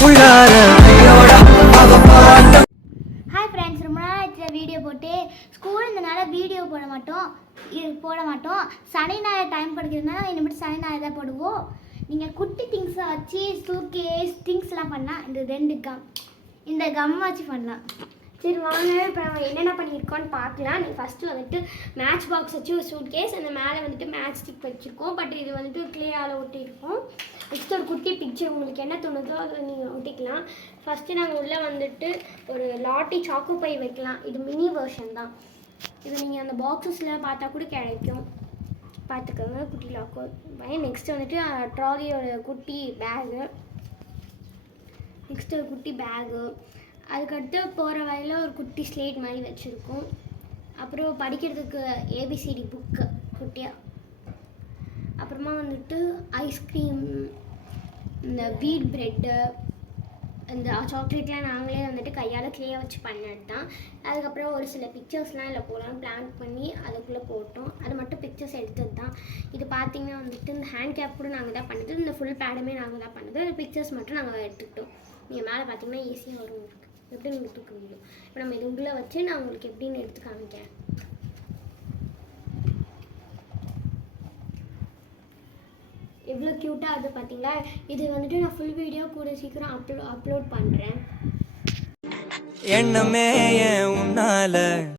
Hi friends, ரொம்ப நாள் video போட்டு ஸ்கூல் இருந்தனால வீடியோ போட மாட்டோம். சனி ஞாயிறு டைம் படிக்கிறதுனால இனிமேட்டு சனி ஞாயிறு தான் போடுவோம். நீங்கள் குட்டி திங்ஸை வச்சு சூட்கேஸ் திங்ஸ்லாம் பண்ணலாம். இந்த கம் வச்சு பண்ணலாம். சரி வாங்க, இப்போ நம்ம என்னென்ன பண்ணியிருக்கோன்னு பார்க்கலாம். நீங்கள் ஃபஸ்ட்டு வந்துட்டு மேட்ச் பாக்ஸ் வச்சு ஒரு சூட்கேஸ், அந்த மேலே வந்துட்டு மேட்ச் ஸ்டிக் வச்சுருக்கோம். பட் இது வந்துட்டு கிளியால் ஒட்டியிருக்கோம். நெக்ஸ்ட் ஒரு குட்டி பிக்சர், உங்களுக்கு என்ன தோணுதோ அதை நீங்கள் ஒட்டிக்கலாம். ஃபஸ்ட்டு நாங்கள் உள்ளே வந்துட்டு ஒரு லாட்டி சாக்கு பை வைக்கலாம். இது மினி வெர்ஷன் தான். இது நீங்கள் அந்த பாக்ஸஸில் பார்த்தா கூட கிடைக்கும், பார்த்துக்கோங்க. குட்டி லாக்கோ பை. நெக்ஸ்ட்டு வந்துட்டு ட்ராலியோட குட்டி பேகு. நெக்ஸ்ட்டு ஒரு குட்டி பேகு. அதுக்கடுத்து போகிற வழியில் ஒரு குட்டி ஸ்லேட் மாதிரி வச்சுருக்கோம். அப்புறம் படிக்கிறதுக்கு ஏபிசிடி புக்கு குட்டியாக. அப்புறமா வந்துட்டு ஐஸ்கிரீம், இந்த வீட் ப்ரெட்டு, இந்த சாக்லேட்லாம் நாங்களே வந்துட்டு கையால் கிளியாக வச்சு பண்ணது தான். அதுக்கப்புறம் ஒரு சில பிக்சர்ஸ்லாம் இல்லை போகலாம் பிளான் பண்ணி அதுக்குள்ளே போட்டோம். அது மட்டும் பிக்சர்ஸ் எடுத்தது தான். இது பார்த்திங்கன்னா வந்துட்டு இந்த ஹேண்ட் கேப் கூட நாங்கள் தான் பண்ணது. இந்த ஃபுல் பேடுமே நாங்கள் தான் பண்ணது. அந்த பிக்சர்ஸ் மட்டும் நாங்கள் எடுத்துக்கிட்டோம். நீங்கள் மேலே பார்த்தீங்கன்னா ஈஸியாக வரும், உங்களுக்கு எப்படி நீங்கள் தூக்க முடியும். இப்போ நம்ம இது உள்ளே வச்சு நான் உங்களுக்கு எப்படின்னு எடுத்து காமிக்கிறேன். எவ்வளோ க்யூட்டாக அது பார்த்தீங்களா. இது வந்துட்டு நான் ஃபுல் வீடியோ கூட சீக்கிரம் அப்லோட் பண்ணுறேன். எண்ணமே உன்னால